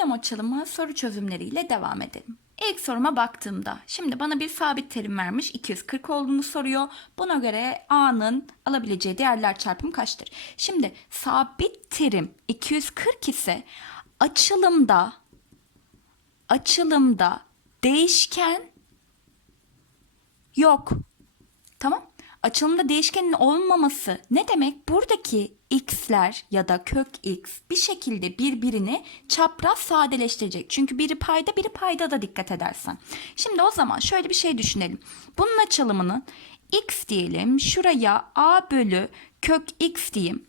Binom açılımı soru çözümleriyle devam edelim. İlk soruma baktığımda şimdi bana bir sabit terim vermiş 240 olduğunu soruyor. Buna göre A'nın alabileceği değerler çarpımı kaçtır? Şimdi sabit terim 240 ise açılımda açılımda değişken yok. Tamam. Açılımda değişkenin olmaması ne demek? Buradaki x'ler ya da kök x bir şekilde birbirini çapraz sadeleştirecek. Çünkü biri payda biri payda da dikkat edersen. Şimdi o zaman şöyle bir şey düşünelim. Bunun açılımını x diyelim. Şuraya a bölü kök x diyeyim.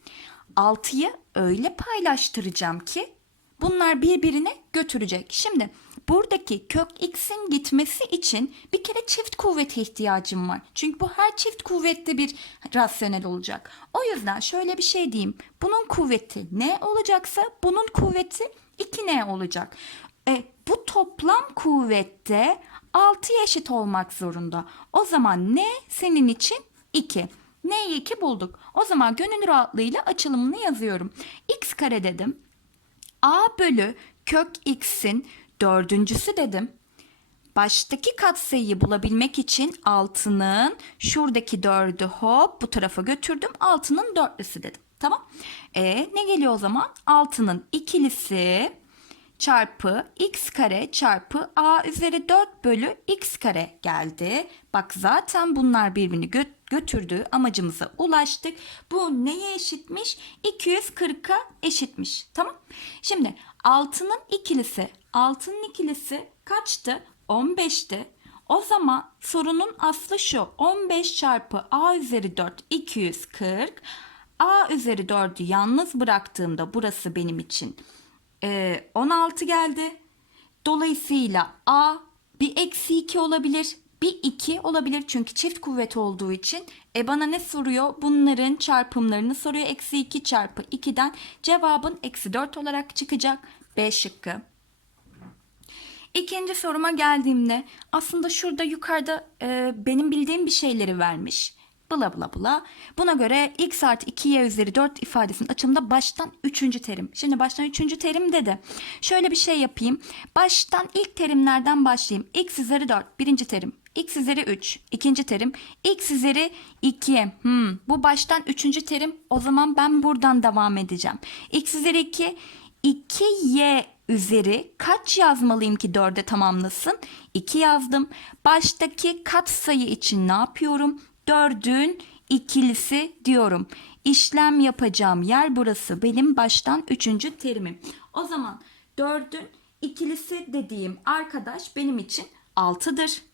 6'yı öyle paylaştıracağım ki Bunlar birbirini götürecek. Şimdi buradaki kök x'in gitmesi için bir kere çift kuvvete ihtiyacım var. Çünkü bu her çift kuvvetli bir rasyonel olacak. O yüzden şöyle bir şey diyeyim. Bunun kuvveti ne olacaksa bunun kuvveti 2n olacak. E, bu toplam kuvvette 6'ya eşit olmak zorunda. O zaman ne senin için 2. N'yi 2 bulduk. O zaman gönül rahatlığıyla açılımını yazıyorum. x kare dedim. A bölü kök x'in dördüncüsü dedim. Baştaki katsayıyı bulabilmek için 6'nın şuradaki 4'ü hop bu tarafa götürdüm. 6'nın dörtlüsü dedim. Tamam. E ne geliyor o zaman? 6'nın ikilisi çarpı x kare çarpı a üzeri 4 bölü x kare geldi. Bak zaten bunlar birbirini gö- götürdü. Amacımıza ulaştık. Bu neye eşitmiş? 240'a eşitmiş. Tamam. Şimdi 6'nın ikilisi. 6'nın ikilisi kaçtı? 15'ti. O zaman sorunun aslı şu. 15 çarpı a üzeri 4 240. a üzeri 4'ü yalnız bıraktığımda burası benim için ee, 16 geldi. Dolayısıyla A bir eksi 2 olabilir. Bir 2 olabilir çünkü çift kuvvet olduğu için. E bana ne soruyor? Bunların çarpımlarını soruyor. Eksi 2 çarpı 2'den cevabın eksi 4 olarak çıkacak. B şıkkı. İkinci soruma geldiğimde aslında şurada yukarıda e, benim bildiğim bir şeyleri vermiş. Bla bla bla. Buna göre x artı 2y üzeri 4 ifadesinin açımında baştan 3. terim. Şimdi baştan 3. terim dedi. Şöyle bir şey yapayım. Baştan ilk terimlerden başlayayım. x üzeri 4 birinci terim. X üzeri 3 ikinci terim. x üzeri 2. Hmm, bu baştan 3. terim. O zaman ben buradan devam edeceğim. x üzeri 2 2y üzeri kaç yazmalıyım ki 4'e tamamlasın? 2 yazdım. Baştaki kat sayı için ne yapıyorum? 4'ün ikilisi diyorum. İşlem yapacağım yer burası. Benim baştan 3. terimim. O zaman 4'ün ikilisi dediğim arkadaş benim için 6'dır.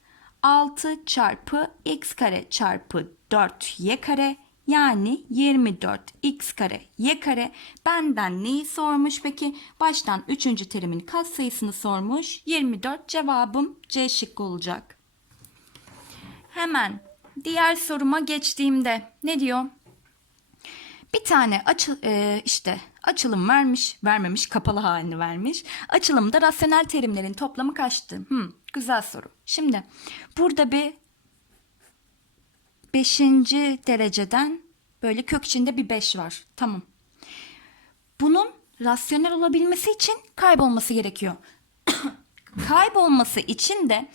6 çarpı x kare çarpı 4y kare yani 24 x kare y kare benden neyi sormuş peki? Baştan 3. terimin katsayısını sormuş. 24 cevabım C şıkkı olacak. Hemen diğer soruma geçtiğimde ne diyor? Bir tane açı, e, işte açılım vermiş, vermemiş, kapalı halini vermiş. Açılımda rasyonel terimlerin toplamı kaçtı? Hmm, güzel soru. Şimdi burada bir beşinci dereceden böyle kök içinde bir 5 var. Tamam. Bunun rasyonel olabilmesi için kaybolması gerekiyor. kaybolması için de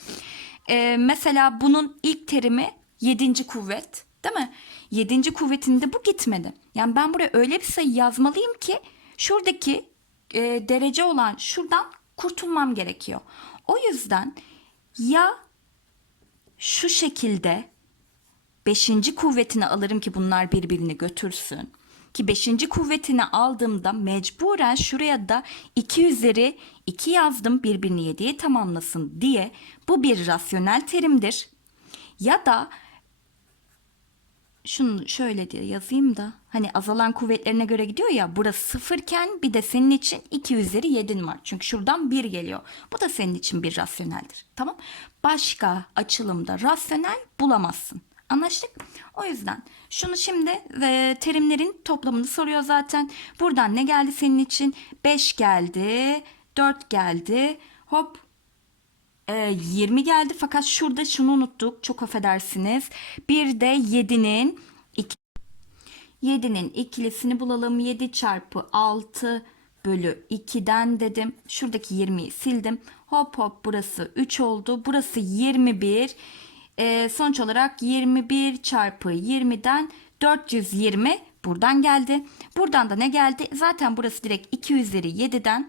e, mesela bunun ilk terimi 7. kuvvet değil mi? 7. kuvvetinde bu gitmedi. Yani ben buraya öyle bir sayı yazmalıyım ki şuradaki e, derece olan şuradan kurtulmam gerekiyor. O yüzden ya şu şekilde 5. kuvvetini alırım ki bunlar birbirini götürsün. Ki 5. kuvvetini aldığımda mecburen şuraya da 2 üzeri 2 yazdım birbirini 7'ye tamamlasın diye. Bu bir rasyonel terimdir. Ya da şunu şöyle diye yazayım da hani azalan kuvvetlerine göre gidiyor ya burası sıfırken bir de senin için 2 üzeri 7'in var. Çünkü şuradan 1 geliyor. Bu da senin için bir rasyoneldir. Tamam. Başka açılımda rasyonel bulamazsın. Anlaştık? O yüzden şunu şimdi e, terimlerin toplamını soruyor zaten. Buradan ne geldi senin için? 5 geldi, 4 geldi. Hop 20 geldi fakat şurada şunu unuttuk. Çok affedersiniz. Bir de 7'nin 2 7'nin ikilisini bulalım. 7 çarpı 6 bölü 2'den dedim. Şuradaki 20'yi sildim. Hop hop burası 3 oldu. Burası 21. Ee, sonuç olarak 21 çarpı 20'den 420 buradan geldi. Buradan da ne geldi? Zaten burası direkt 2 üzeri 7'den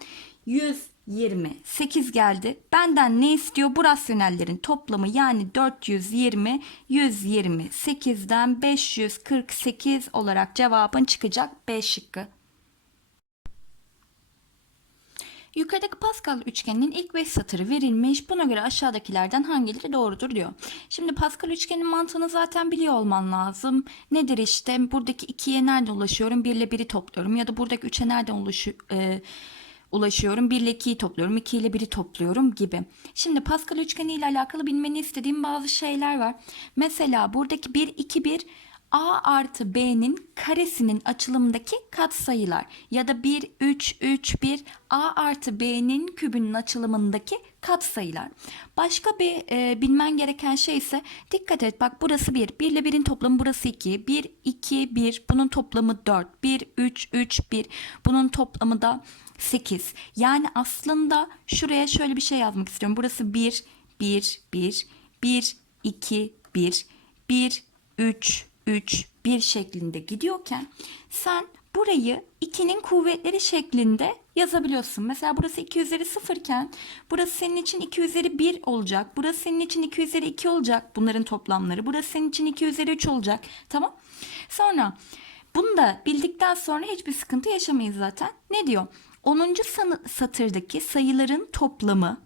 128 geldi. Benden ne istiyor? Bu rasyonellerin toplamı yani 420 128'den 548 olarak cevabın çıkacak B şıkkı. Yukarıdaki Pascal üçgeninin ilk 5 satırı verilmiş. Buna göre aşağıdakilerden hangileri doğrudur diyor. Şimdi Pascal üçgenin mantığını zaten biliyor olman lazım. Nedir işte buradaki 2'ye nereden ulaşıyorum? 1 ile 1'i topluyorum. Ya da buradaki 3'e nereden ulaşıyorum? Ulaşıyorum. 1 ile 2'yi topluyorum. 2 ile 1'i topluyorum gibi. Şimdi Pascal üçgeni ile alakalı bilmeni istediğim bazı şeyler var. Mesela buradaki 1, 2, 1 A artı B'nin karesinin açılımındaki katsayılar ya da 1, 3, 3, 1 A artı B'nin kübünün açılımındaki katsayılar. Başka bir e, bilmen gereken şey ise dikkat et bak burası 1. 1 ile 1'in toplamı burası 2. 1, 2, 1 bunun toplamı 4. 1, 3, 3, 1 bunun toplamı da 8. Yani aslında şuraya şöyle bir şey yazmak istiyorum. Burası 1, 1, 1, 1, 2, 1, 1, 3, 3, 1 şeklinde gidiyorken sen burayı 2'nin kuvvetleri şeklinde yazabiliyorsun. Mesela burası 2 üzeri 0 iken burası senin için 2 üzeri 1 olacak. Burası senin için 2 üzeri 2 olacak bunların toplamları. Burası senin için 2 üzeri 3 olacak. Tamam. Sonra bunu da bildikten sonra hiçbir sıkıntı yaşamayız zaten. Ne diyor? 10. satırdaki sayıların toplamı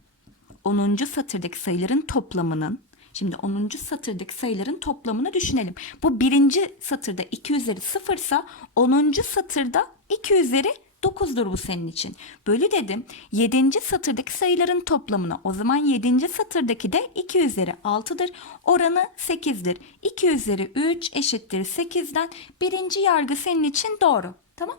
10. satırdaki sayıların toplamının Şimdi 10. satırdaki sayıların toplamını düşünelim. Bu birinci satırda 2 üzeri 0 ise 10. satırda 2 üzeri 9'dur bu senin için. Bölü dedim 7. satırdaki sayıların toplamına. O zaman 7. satırdaki de 2 üzeri 6'dır. Oranı 8'dir. 2 üzeri 3 eşittir 8'den birinci yargı senin için doğru. Tamam.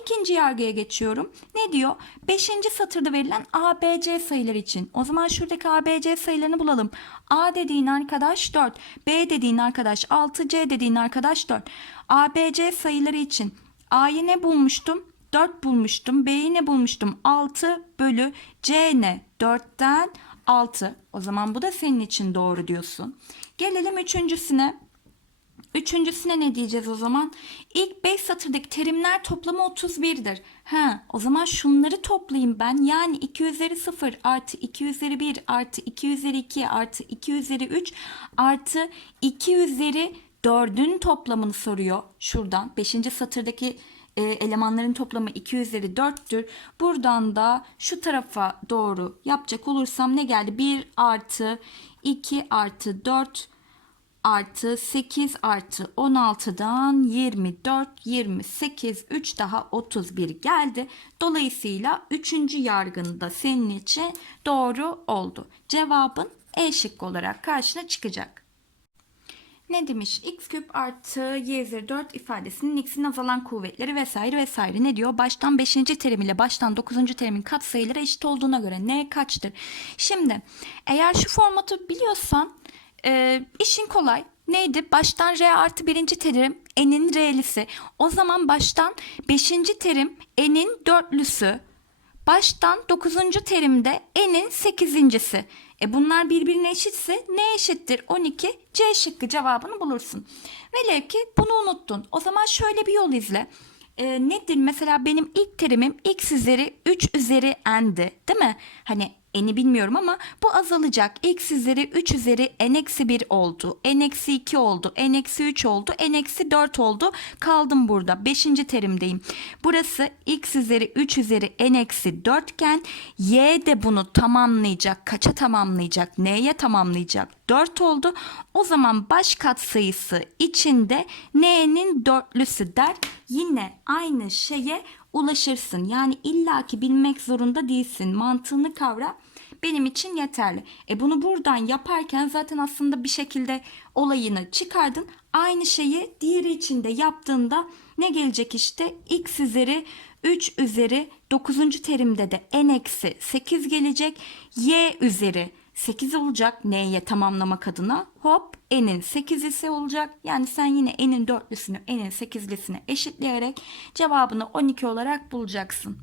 İkinci yargıya geçiyorum. Ne diyor? Beşinci satırda verilen A, B, C sayıları için. O zaman şuradaki A, B, C sayılarını bulalım. A dediğin arkadaş 4. B dediğin arkadaş 6. C dediğin arkadaş 4. A, B, C sayıları için. A'yı ne bulmuştum? 4 bulmuştum. B'yi ne bulmuştum? 6 bölü C ne? 4'ten 6. O zaman bu da senin için doğru diyorsun. Gelelim üçüncüsüne. Üçüncüsüne ne diyeceğiz o zaman? İlk 5 satırdaki terimler toplamı 31'dir. Ha, o zaman şunları toplayayım ben. Yani 2 üzeri 0 artı 2 üzeri 1 artı 2 üzeri 2 artı 2 üzeri 3 artı 2 üzeri 4'ün toplamını soruyor. Şuradan 5. satırdaki e, elemanların toplamı 2 üzeri 4'tür. Buradan da şu tarafa doğru yapacak olursam ne geldi? 1 artı 2 artı 4 artı 8 artı 16'dan 24, 28, 3 daha 31 geldi. Dolayısıyla 3. yargında senin için doğru oldu. Cevabın E şıkkı olarak karşına çıkacak. Ne demiş? x küp artı y üzeri 4 ifadesinin x'in azalan kuvvetleri vesaire vesaire. Ne diyor? Baştan 5. terim ile baştan 9. terimin katsayıları eşit olduğuna göre n kaçtır? Şimdi eğer şu formatı biliyorsan e, işin kolay. Neydi? Baştan r artı birinci terim n'in r'lisi. O zaman baştan beşinci terim n'in dörtlüsü. Baştan dokuzuncu terimde n'in sekizincisi. E bunlar birbirine eşitse ne eşittir? 12 C şıkkı cevabını bulursun. Velev ki bunu unuttun. O zaman şöyle bir yol izle. E, nedir mesela benim ilk terimim x üzeri 3 üzeri n'di değil mi? Hani n'i bilmiyorum ama bu azalacak. x üzeri 3 üzeri n eksi 1 oldu. n eksi 2 oldu. n eksi 3 oldu. n eksi 4 oldu. Kaldım burada. 5. terimdeyim. Burası x üzeri 3 üzeri n eksi 4 iken y de bunu tamamlayacak. Kaça tamamlayacak? N'ye tamamlayacak? 4 oldu. O zaman baş katsayısı içinde n'nin dörtlüsü der. Yine aynı şeye ulaşırsın. Yani illaki bilmek zorunda değilsin. Mantığını kavra benim için yeterli. E bunu buradan yaparken zaten aslında bir şekilde olayını çıkardın. Aynı şeyi diğeri için de yaptığında ne gelecek işte x üzeri 3 üzeri 9. terimde de n eksi 8 gelecek. y üzeri 8 olacak n'ye tamamlamak adına. Hop n'in 8'lisi olacak. Yani sen yine n'in 4'lüsünü n'in 8'lisine eşitleyerek cevabını 12 olarak bulacaksın.